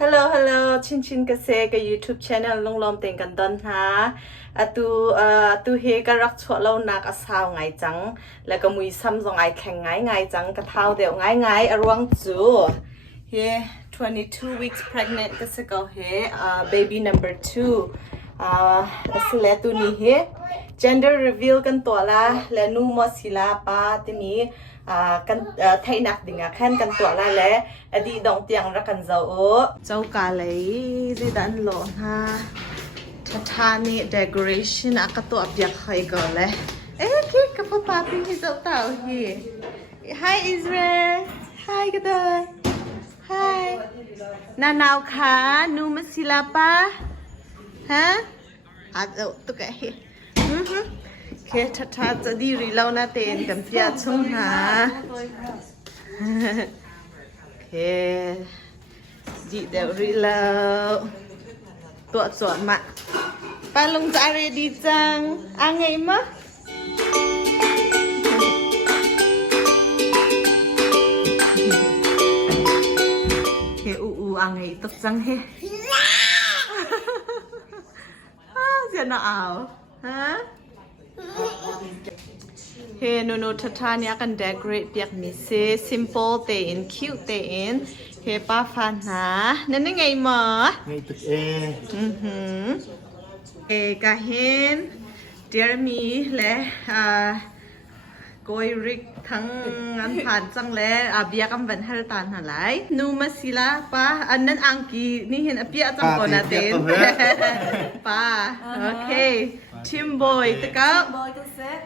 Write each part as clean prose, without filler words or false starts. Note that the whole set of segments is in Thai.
Hello, Chin Kase ka YouTube channel long lom teng kan don ha. Atu he ka rak chwa lo nak asaw ngai chang la ka mui sam zong ai kheng ngai chang ka thau deu ngai arwang chu. He 22 weeks pregnant ka se ko he baby number 2. Asle tu ni he gender reveal kan to la le nu mo sila pa ti ni kan thay nạc đỉnh khen kan tọa la lẽ đi đồng tiếng ra kan dấu cả lấy gì đan lộn ha Tatani decoration cái tọa việc hay gọi lẽ cái cái papa pin thì dấu tao hi Hi Israel Hi cái đời Hi nào khá nu mà sila pa ha dấu tụi cáiเคชัดจะดีรีเล่าหน้าเต็นกับพี่ชุ่มหาเคดีเดี๋ยวรีเล่าตัวสวนมาปาลงจะอะไรดีจังอ่างไงมะเฮอ่างไงตกจังเฮเสียหน้าเอาฮะเฮนูทันเนี่ยกัน decorate เปียกมิเซ่ simple เตอิน cute เตอินเฮป้าฟันหานั่นไงหมอไงตึกเอกาเฮนเดียร์มีและโกยริกทั้งงานผ่านจังและเบียกำบันฮัลตานหาไรนูมาสิละป้าอันนั้นอังกีนี่เห็นเปียจังก่อนนะเต้นป้าโอเคทิมบอยตะกับ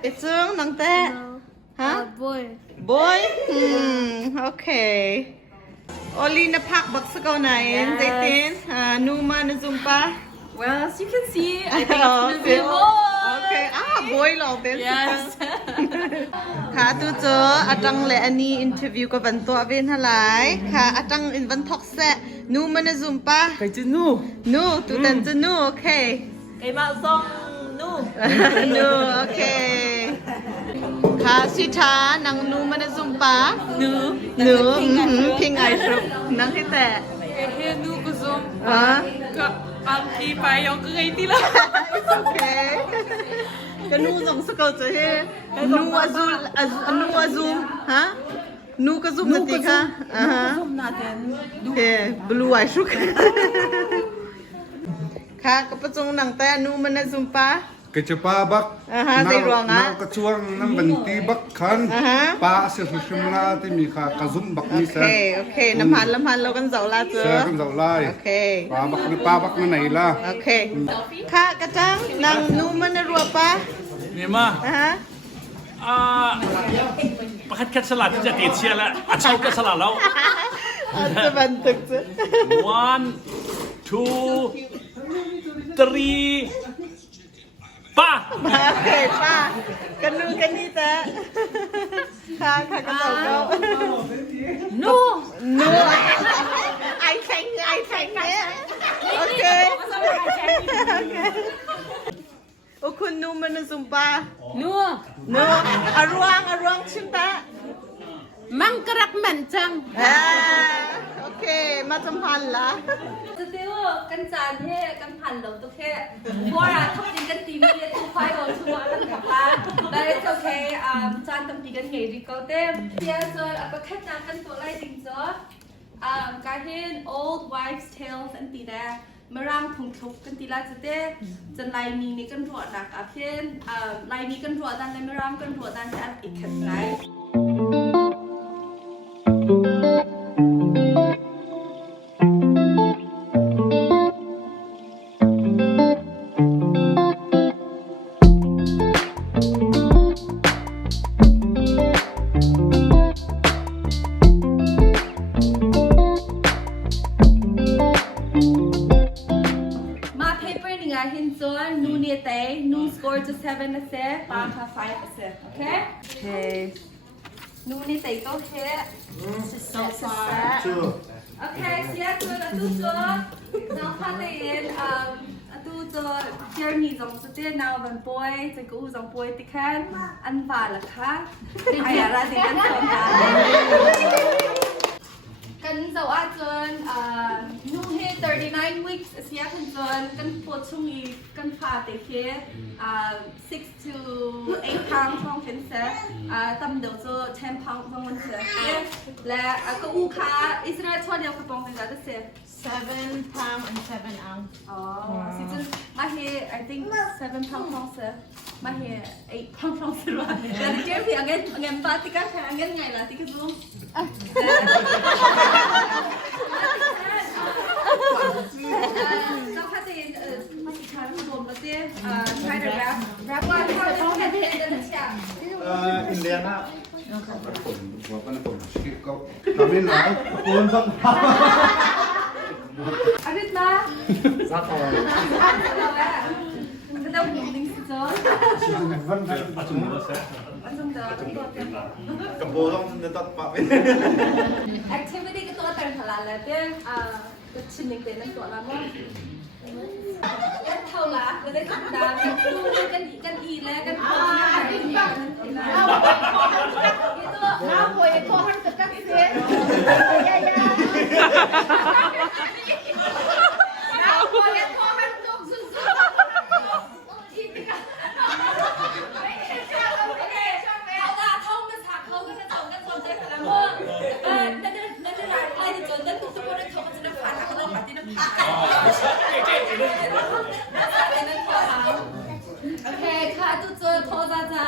ไอเจิ้งน้องเต้ฮะบอยโอเคโอลีนพักบักสกาวไหนใจเต้นนูมานะซุมป้าWell, as you can see, I think it's gonna be a boy. Okay, boy หรอเต้น Yes. ค่ะตูเจออาจังและอันนี้อินเทอร์วิวกับวันตัวเวนทลายค่ะอาจังอินวันทอกแซนูมันซุมป้าไก่จะนูตูเต้นจะนูโอเค Kay Mazong Nu. นูโอเคค่ะสิทานังนูมันซุมป้านูพิงไอชุกนังให้แต่ Hey, Nu Kuzum. ก็Angki Payong Kagay lang. It's okay ก็นูส่งสกอตจะให้นูอาซูมฮะนูกระซุมนาทีค่ะKuzum natin. โอเคบลูไอชุกค่ะก็ประจงหนังแต่นูมันนะซุมป้าก็จะป้าบักน้ากระช่วงน้ำบันตีบักขันป้าเสียสุชมาที่มีค่ะกระซุ่มบักนี่แซ่โอเคน้ำพันเรากันเสาลาเจอแซ่กันเสาไล่โอเคป้าบักนั่นไหนล่ะโอเคค่ะกระจังนางนูมันนะรัวป้านี่มาประคัดแค่สลัดที่จะติดเชียร์แล้วเช่าก็สลัดแล้วจะบันทึกจ้ะ 1 2 3ป้าโอเคป้ากันนูกันนี่จ้ะค่ะกันเสาเขาNo. ไอแข็งเนี่ยโอเคโอ้คุณนูมันซุมป้า Nu. นูอรวงชิมตา Mangkarak Manchang. โอเคมาสัมพันธ์ละ จะเดียวกันจานเท่กันพันหลงตัวแค่บัวราทับดินกันตีมีตู้ไฟโดนชัวร์กันกับป้าแต่ it's okay จานตั้มตีกันเหรีก็เต็มเดี๋ยวจะเอาไปแค่จานกันตัวไรจริงจ้ะการเห็น old wives tales อันตีแดงมารำถุงทุกกันตีละจะเต้จะไล่มีนี่กันถั่วหนักเพี้ยนไล่มีกันถั่วดันไล่มารำกันถั่วดันจะอีกแค่ไหนนูสกอร์จะ7 นะเซ่ปาล์มค่ะ5 นะเซ่โอเคโอเคนูนี่เตะก็แค่โอเคเสียตัวละตู้ตัวน้องพาเตนตู้ตัวเจอร์นี่จงสุดเจ้านาวันป่วยจะกูจงป่วยติดแค่อันบาละค่ะไอ้อะไรติดกันสองกันกันจะว่าจนนูเฮ 39 weeks siya kan zon kan po chungi kan pha te ke 6 to 8 pounds phong ken se tam do so 10 pounds phong mon se la ka u kha Israel chwa dio ka pong ka ta se 7 pounds and 7 ounce. oh si jun ma he I think 7 pounds phong se ma he 8 pounds phong se wa la de ke pi angen pa ti ka angen ngai la ti ka zoomเราถ้าจะมาสิคะรวมแล้วเจ๊ใช้เดอะแรปว่าถ้าจะต้องเป็นเดนเชีย อินเดียนาผมหัวปันผมชิคก็ทำให้หนาวโกนสักพัก อาริตมาซักเอาก็ต้องดิ้งสิจ๊ะ วัน วันจงเจอที่รถเต็ม กับโบต้องเดินตัดปะ activity ก็ตัวเต็มพลังแล้วเจ๊ก็ชิมหนึ่งเต็มนั่นตัวละมั้งยัดเท่าละก็ได้จุดดาวกันดูกันอีแล้วกันพอกันอีแล้วน้าป่วยโทรหันกระจักเสียยายาน้าป่วยโทรหันจุกสุดโอเคค่ะตัวเจอโทรจ้าจ้า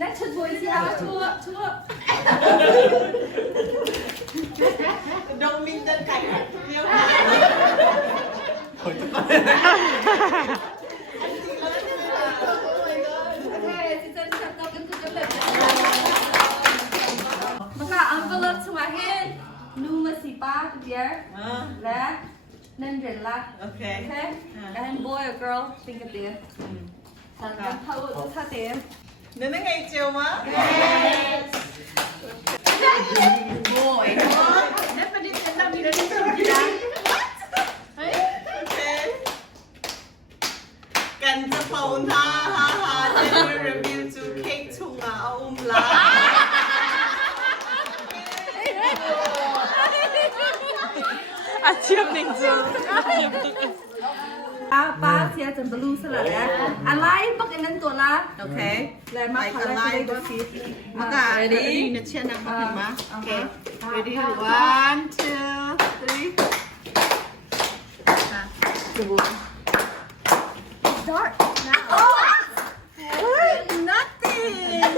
Let's just voice it out to Don't mean that guy. Okay, season satu kan tu je Maka envelope semua hen, nu masih pa dia, lah, nan jelas. Okay. Okay, and boy or girl, think of dia. Tangan tahu tu dia. Nene ngay chiều má? Boy. Never did end up in a Okay. Cần cho phone tha ha ha. Then we review to cake chung la. Achieve ning zo. Ba sia jen blue sala ya. Alai bak dengan tu lah. Okay. Lai mak Like kalau alive. kita si. Maka ready na siya na ma. Okay. Ready? 1, 2, 3. Dark. Oh! Nothing!